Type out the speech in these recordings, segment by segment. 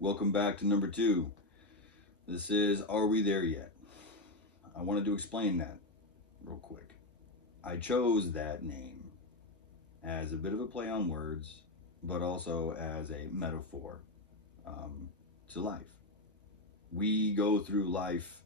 Welcome back to number 2. This is Are We There Yet? I wanted to explain that real quick. I chose that name as a bit of a play on words, but also as a metaphor to life. We go through life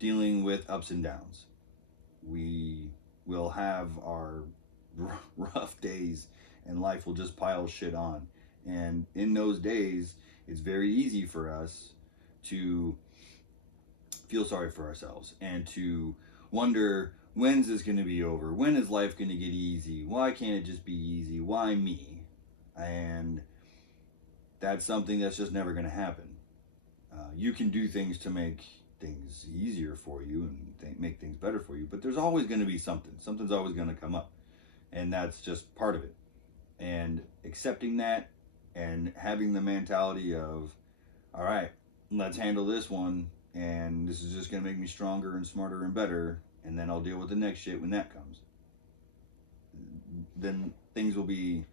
dealing with ups and downs. We will have our rough days, and life will just pile shit on. And in those days, it's very easy for us to feel sorry for ourselves and to wonder, when's this going to be over? When is life going to get easy? Why can't it just be easy? Why me? And that's something that's just never going to happen. You can do things to make things easier for you and make things better for you, but there's always going to be something. Something's always going to come up, and that's just part of it. And accepting that and having the mentality of, all right, let's handle this one, and this is just going to make me stronger and smarter and better, and then I'll deal with the next shit when that comes. Then things will be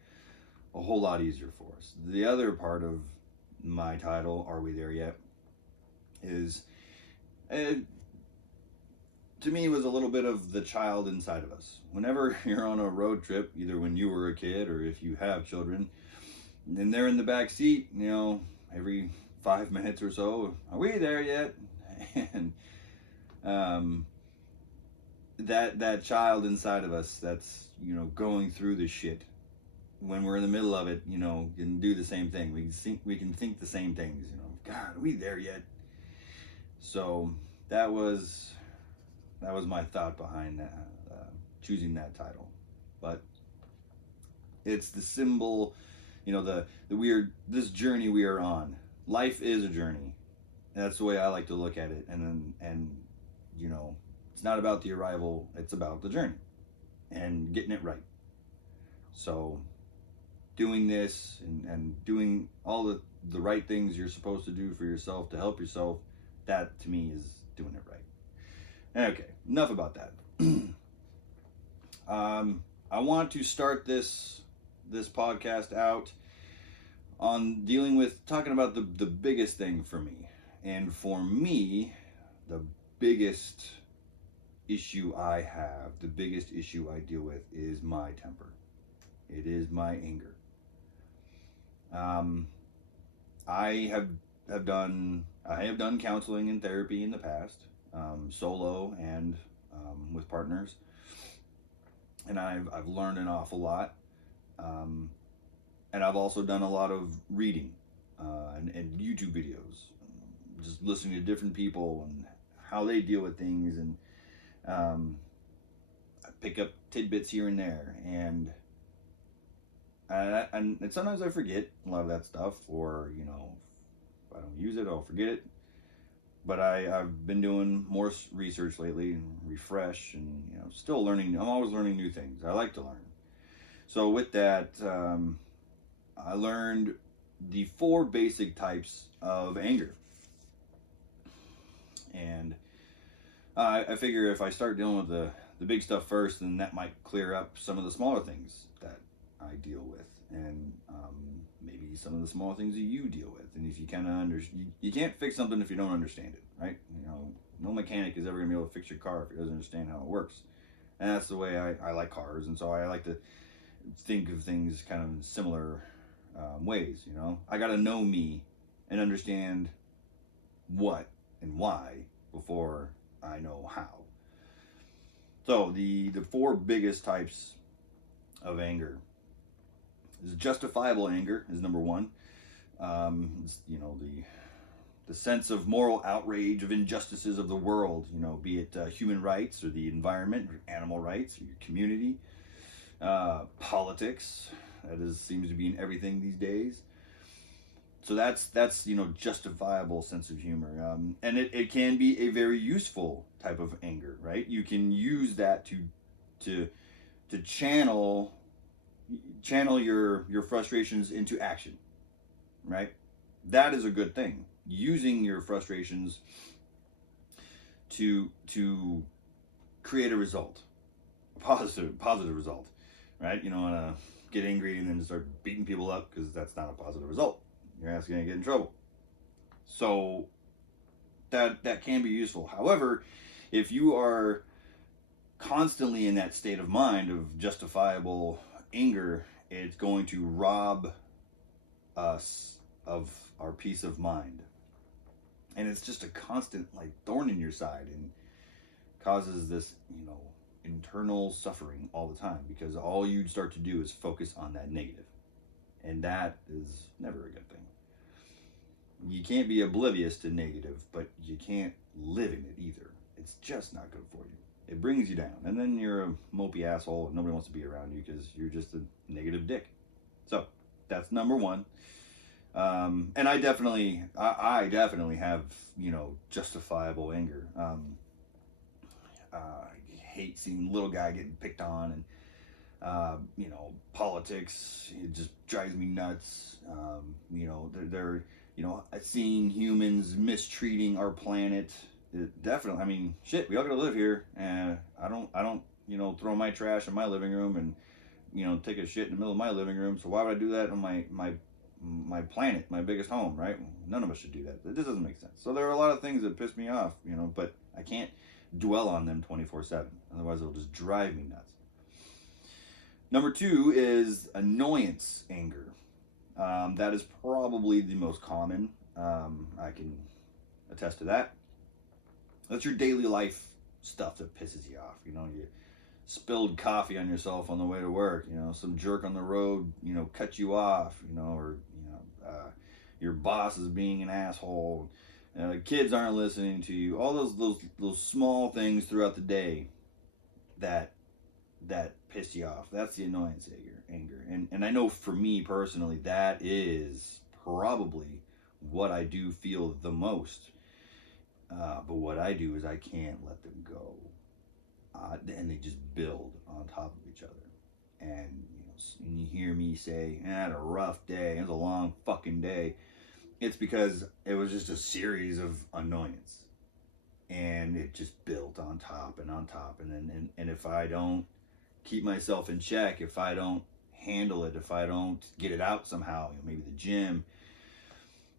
a whole lot easier for us. The other part of my title, Are We There Yet? Is, to me, it was a little bit of the child inside of us. Whenever you're on a road trip, either when you were a kid or if you have children, and they're in the back seat, every 5 minutes or so, are we there yet? And that child inside of us that's going through the shit, when we're in the middle of it, can do the same thing. We can think the same things. God, are we there yet? So that was my thought behind that, choosing that title. But it's the symbol, this journey we are on. Life is a journey. That's the way I like to look at it. And it's not about the arrival, it's about the journey and getting it right. So doing this and doing all the right things you're supposed to do for yourself to help yourself, that to me is doing it right. Okay, enough about that. I want to start this podcast out on talking about the biggest thing for me. And for me, the biggest issue I have, the biggest issue I deal with is my temper. It is my anger. I have done counseling and therapy in the past, solo and with partners, and I've learned an awful lot, and I've also done a lot of reading and YouTube videos, just listening to different people and how they deal with things, and I pick up tidbits here and there, and sometimes I forget a lot of that stuff, or if I don't use it, I'll forget it. But I've been doing more research lately and refresh, and still learning. I'm always learning new things. I like to learn. So with that, I learned the 4 basic types of anger, and I figure if I start dealing with the big stuff first, then that might clear up some of the smaller things that I deal with, and maybe some of the small things that you deal with. And if you kind of understand, you can't fix something if you don't understand it, right? No mechanic is ever going to be able to fix your car if he doesn't understand how it works. And that's the way I like cars, and so I like to think of things kind of in similar ways. I got to know me and understand what and why before I know how. So the 4 biggest types of anger is justifiable anger is number 1. The sense of moral outrage of injustices of the world, be it human rights or the environment, or animal rights, or your community, politics. That seems to be in everything these days. So that's justifiable sense of humor, and it can be a very useful type of anger, right? You can use that to channel your frustrations into action, right? That is a good thing. Using your frustrations to create a result, a positive result, right? You don't want to get angry and then start beating people up, because that's not a positive result. You're actually going to get in trouble. So that can be useful. However, if you are constantly in that state of mind of justifiable anger, it's going to rob us of our peace of mind. And it's just a constant like thorn in your side and causes this, internal suffering all the time, because all you start to do is focus on that negative. And that is never a good thing. You can't be oblivious to negative, but you can't live in it either. It's just not good for you. It brings you down, and then you're a mopey asshole and nobody wants to be around you because you're just a negative dick. So that's number one. And I definitely have, justifiable anger. I hate seeing little guy getting picked on, and politics. It just drives me nuts. They're seeing humans mistreating our planet. It definitely. I mean, shit. We all gotta live here, and I don't, throw my trash in my living room and take a shit in the middle of my living room. So why would I do that on my planet, my biggest home, right? None of us should do that. This doesn't make sense. So there are a lot of things that piss me off, but I can't dwell on them 24/7. Otherwise, it'll just drive me nuts. Number two is annoyance anger. That is probably the most common. I can attest to that. That's your daily life stuff that pisses you off. You spilled coffee on yourself on the way to work. Some jerk on the road, cut you off. Or your boss is being an asshole. Kids aren't listening to you. All those small things throughout the day that piss you off. That's the annoyance anger. And I know for me personally, that is probably what I do feel the most. But what I do is I can't let them go. And they just build on top of each other. And when you hear me say, I had a rough day, it was a long fucking day, it's because it was just a series of annoyance. And it just built on top and on top. And if I don't keep myself in check, if I don't handle it, if I don't get it out somehow, maybe the gym,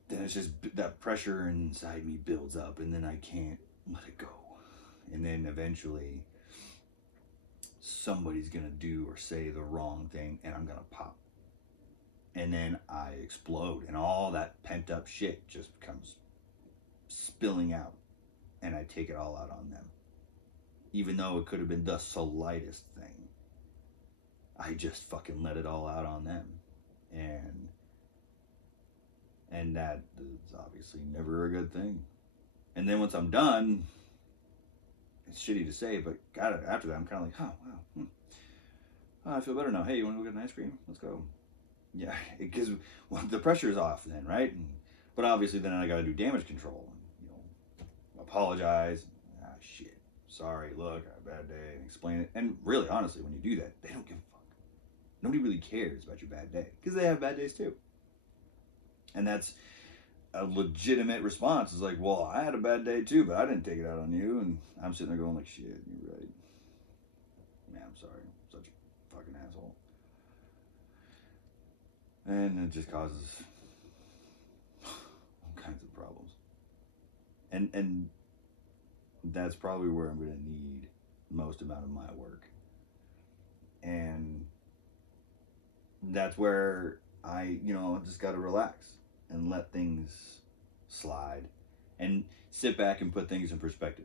then it's just that pressure inside me builds up, and then I can't let it go. And then eventually somebody's gonna do or say the wrong thing, and I'm gonna pop. And then I explode, and all that pent up shit just comes spilling out, and I take it all out on them. Even though it could have been the slightest thing, I just fucking let it all out on them. And that is obviously never a good thing. And then once I'm done, it's shitty to say, but God, after that, I'm kind of like, oh, wow. Oh, I feel better now. Hey, you want to go get an ice cream? Let's go. Yeah, because the pressure is off then, right? But obviously then I got to do damage control. Apologize. Shit. Sorry, look, I had a bad day. Explain it. And really, honestly, when you do that, they don't give a fuck. Nobody really cares about your bad day, because they have bad days too. And that's a legitimate response. It's like, well, I had a bad day too, but I didn't take it out on you. And I'm sitting there going like, shit, you're right. Man, I'm sorry. I'm such a fucking asshole. And it just causes all kinds of problems. And that's probably where I'm going to need the most amount of my work. And that's where I, just got to relax and let things slide and sit back and put things in perspective.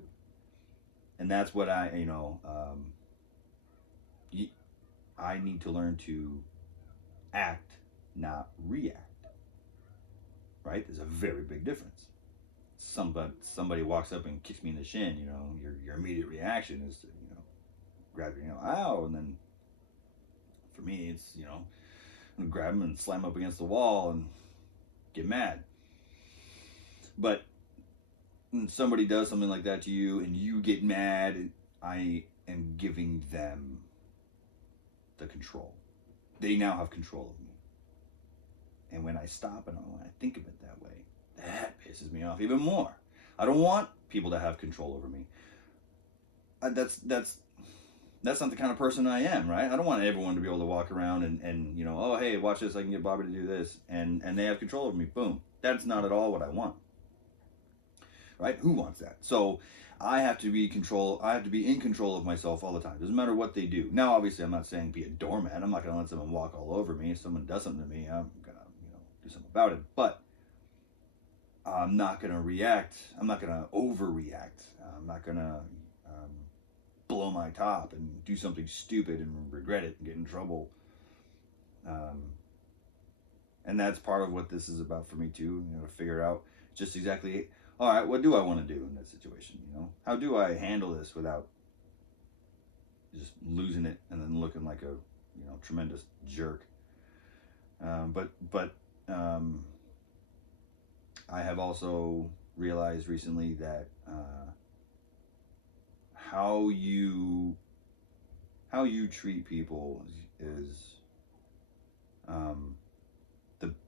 And that's what I need to learn to act, not react. Right? There's a very big difference. Somebody walks up and kicks me in the shin, your immediate reaction is to, grab your, ow, and then for me, it's, I'm gonna grab them and slam up against the wall and get mad. But when somebody does something like that to you and you get mad, I am giving them the control. They now have control of me. And when I stop and when I think of it that way, that pisses me off even more. I don't want people to have control over me. That's not the kind of person I am, right? I don't want everyone to be able to walk around and oh, hey, watch this, I can get Bobby to do this, and they have control over me. Boom. That's not at all what I want. right? Who wants that? So I have to be in control of myself all the time. Doesn't matter what they do. Now, obviously, I'm not saying be a doormat. I'm not going to let someone walk all over me. If someone does something to me, I'm going to, do something about it. But I'm not going to react. I'm not going to overreact. I'm not going to blow my top and do something stupid and regret it and get in trouble. And that's part of what this is about for me too. To figure out just exactly, all right, what do I want to do in this situation? How do I handle this without just losing it and then looking like a tremendous jerk? But I have also realized recently that how you treat people is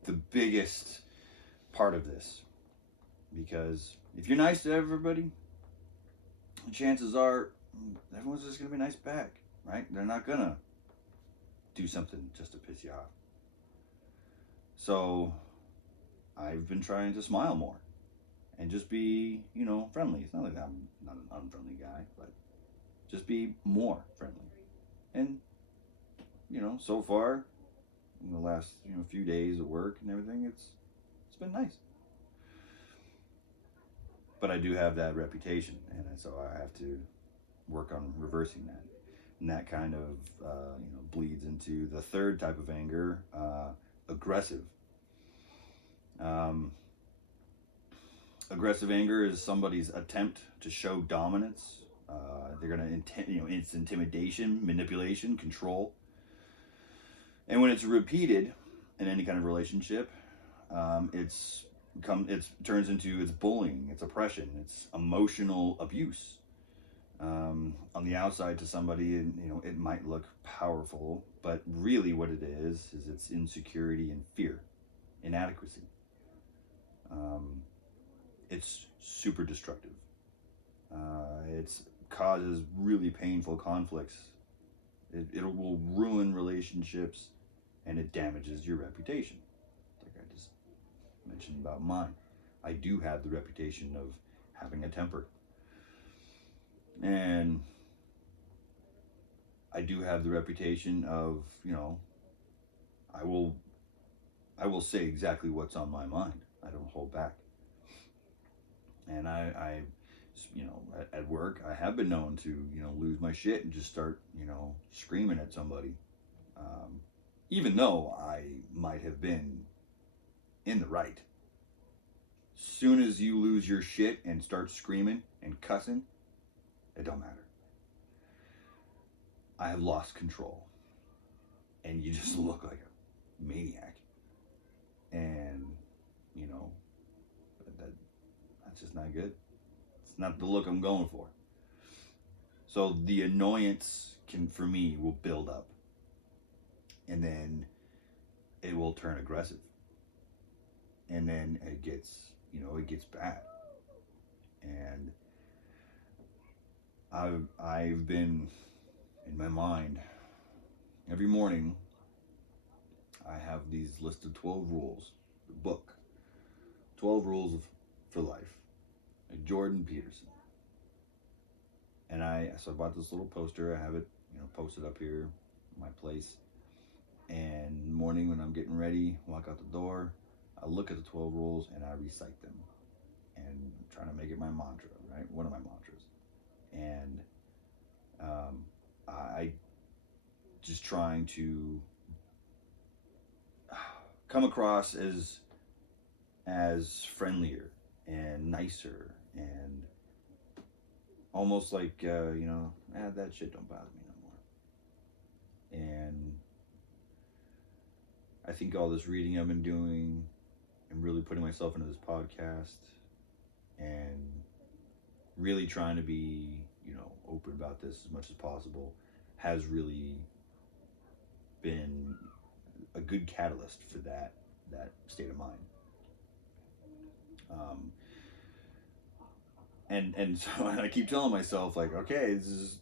the biggest part of this, because if you're nice to everybody, chances are everyone's just gonna be nice back, right? They're not gonna do something just to piss you off. So I've been trying to smile more and just be, friendly. It's not like I'm not an unfriendly guy, but just be more friendly. And, so far, in the last, few days at work and everything, it's been nice. But I do have that reputation, and so I have to work on reversing that. And that kind of, bleeds into the third type of anger, aggressive. Aggressive anger is somebody's attempt to show dominance. They're going to, it's intimidation, manipulation, control. And when it's repeated in any kind of relationship, it turns into it's bullying, it's oppression, it's emotional abuse. On the outside to somebody, it might look powerful, but really what it is it's insecurity and fear, inadequacy. It's super destructive. It causes really painful conflicts. It will ruin relationships, and it damages your reputation. Like I just mentioned about mine. I do have the reputation of having a temper. And I do have the reputation of, I will say exactly what's on my mind. I don't hold back. And I at work, I have been known to, lose my shit and just start, screaming at somebody. Even though I might have been in the right. Soon as you lose your shit and start screaming and cussing, it don't matter. I have lost control. And you just look like a maniac. And, that's just not good. It's not the look I'm going for. So the annoyance for me, will build up. And then it will turn aggressive. And then it gets bad. And I've been, in my mind, every morning, I have these list of 12 rules, the book, 12 rules for life, by Jordan Peterson. And so I bought this little poster. I have it, posted up here in my place. And in the morning when I'm getting ready, walk out the door, I look at the 12 rules and I recite them. And I'm trying to make it my mantra, right? One of my mantras. And I just trying to come across as friendlier and nicer and almost like that shit don't bother me no more. And I think all this reading I've been doing and really putting myself into this podcast and really trying to be open about this as much as possible has really been a good catalyst for that state of mind. And so I keep telling myself, like, okay, it's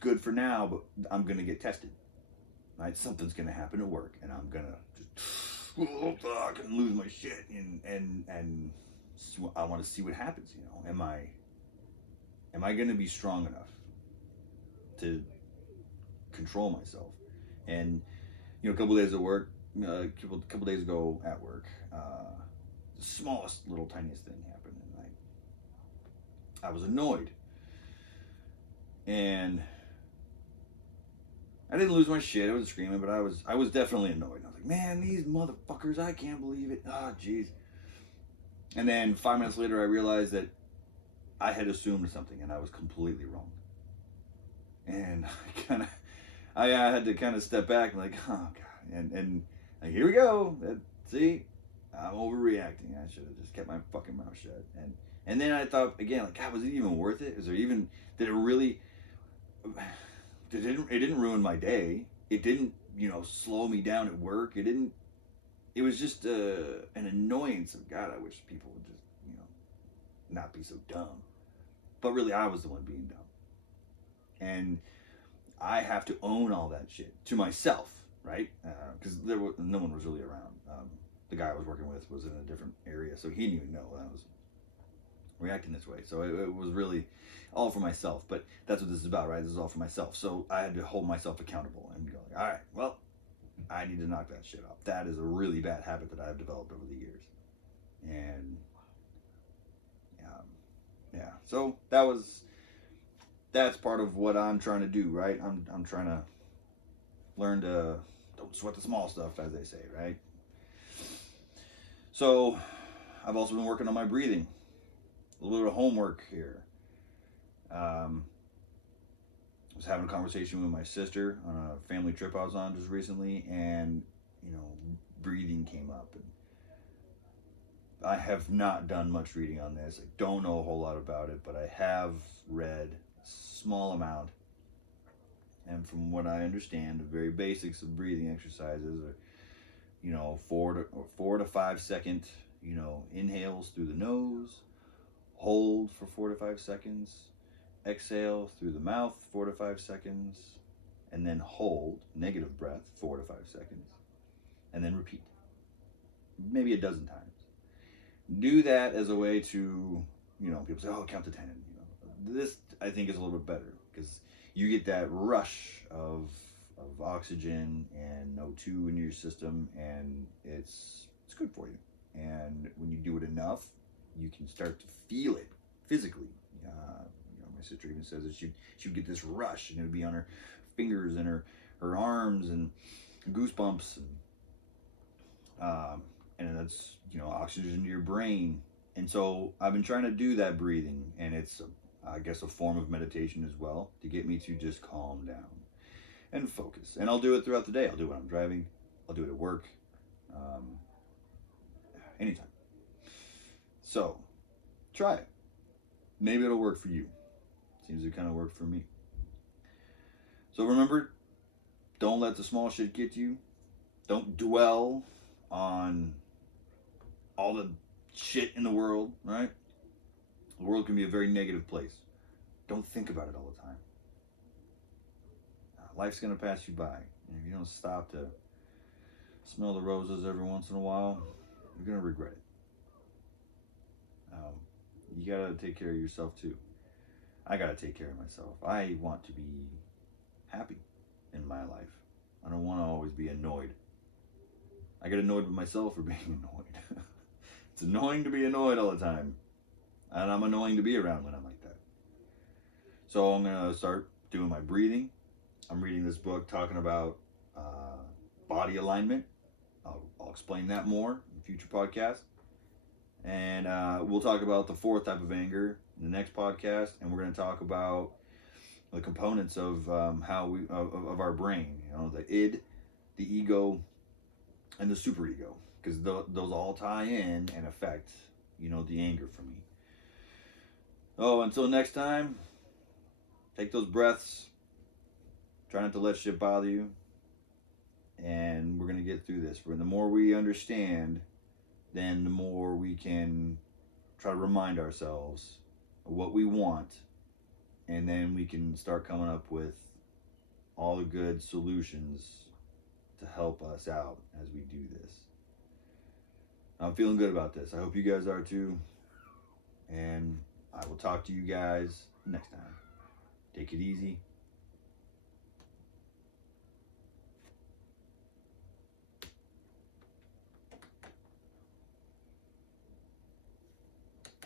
good for now, but I'm gonna get tested. Right? Something's gonna happen at work, and I'm gonna just and lose my shit, and I want to see what happens. Am I going to be strong enough to control myself? And a couple days at work, couple days ago at work, the smallest little tiniest thing happened, and I was annoyed, and I didn't lose my shit. I was screaming, but I was definitely annoyed. And I was like, man, these motherfuckers, I can't believe it. Ah, jeez. And then 5 minutes later, I realized that I had assumed something, and I was completely wrong. And I had to kind of step back and like, oh god, and like, here we go. See, I'm overreacting. I should have just kept my fucking mouth shut. And then I thought again, like, God, was it even worth it? Is there even, did it really? It didn't ruin my day. It didn't, slow me down at work. It didn't. It was just an annoyance of, God, I wish people would just, not be so dumb. But really, I was the one being dumb. And I have to own all that shit to myself, right? Because no one was really around. The guy I was working with was in a different area, so he didn't even know I was reacting this way. So it was really all for myself. But that's what this is about, right? This is all for myself. So I had to hold myself accountable and go, like, all right, well, I need to knock that shit off. That is a really bad habit that I've developed over the years. And yeah, so that's part of what I'm trying to do, right? I'm trying to learn to don't sweat the small stuff, as they say, right? So I've also been working on my breathing. A little bit of homework here. I was having a conversation with my sister on a family trip I was on just recently, and breathing came up. And I have not done much reading on this. I don't know a whole lot about it, but I have read a small amount. And from what I understand, the very basics of breathing exercises are, 4 to 5 second, inhales through the nose, hold for 4 to 5 seconds, exhale through the mouth 4 to 5 seconds, and then hold, negative breath, 4 to 5 seconds, and then repeat. Maybe a dozen times. Do that as a way to, people say, oh, count to 10. This, I think, is a little bit better because you get that rush of oxygen and O2 in your system, and it's good for you. And when you do it enough, you can start to feel it physically. My sister even says that she would get this rush, and it would be on her fingers and her arms and goosebumps, and that's oxygen to your brain. And so I've been trying to do that breathing, and it's I guess a form of meditation as well, to get me to just calm down and focus. And I'll do it throughout the day. I'll do it when I'm driving. I'll do it at work. Anytime. So, try it. Maybe it'll work for you. Seems to kind of work for me. So remember, don't let the small shit get you. Don't dwell on all the shit in the world, right? The world can be a very negative place. Don't think about it all the time. Life's going to pass you by. And if you don't stop to smell the roses every once in a while, you're going to regret it. You got to take care of yourself too. I got to take care of myself. I want to be happy in my life. I don't want to always be annoyed. I get annoyed with myself for being annoyed. It's annoying to be annoyed all the time. And I'm annoying to be around when I'm like that. So I'm going to start doing my breathing. I'm reading this book talking about body alignment. I'll explain that more in future podcasts. And we'll talk about the fourth type of anger in the next podcast. And we're going to talk about the components of how we of our brain. The id, the ego, and the superego. Because those all tie in and affect, the anger for me. Oh, until next time, take those breaths. Try not to let shit bother you. And we're going to get through this. The more we understand, then the more we can try to remind ourselves of what we want. And then we can start coming up with all the good solutions to help us out as we do this. I'm feeling good about this. I hope you guys are too. And I will talk to you guys next time. Take it easy.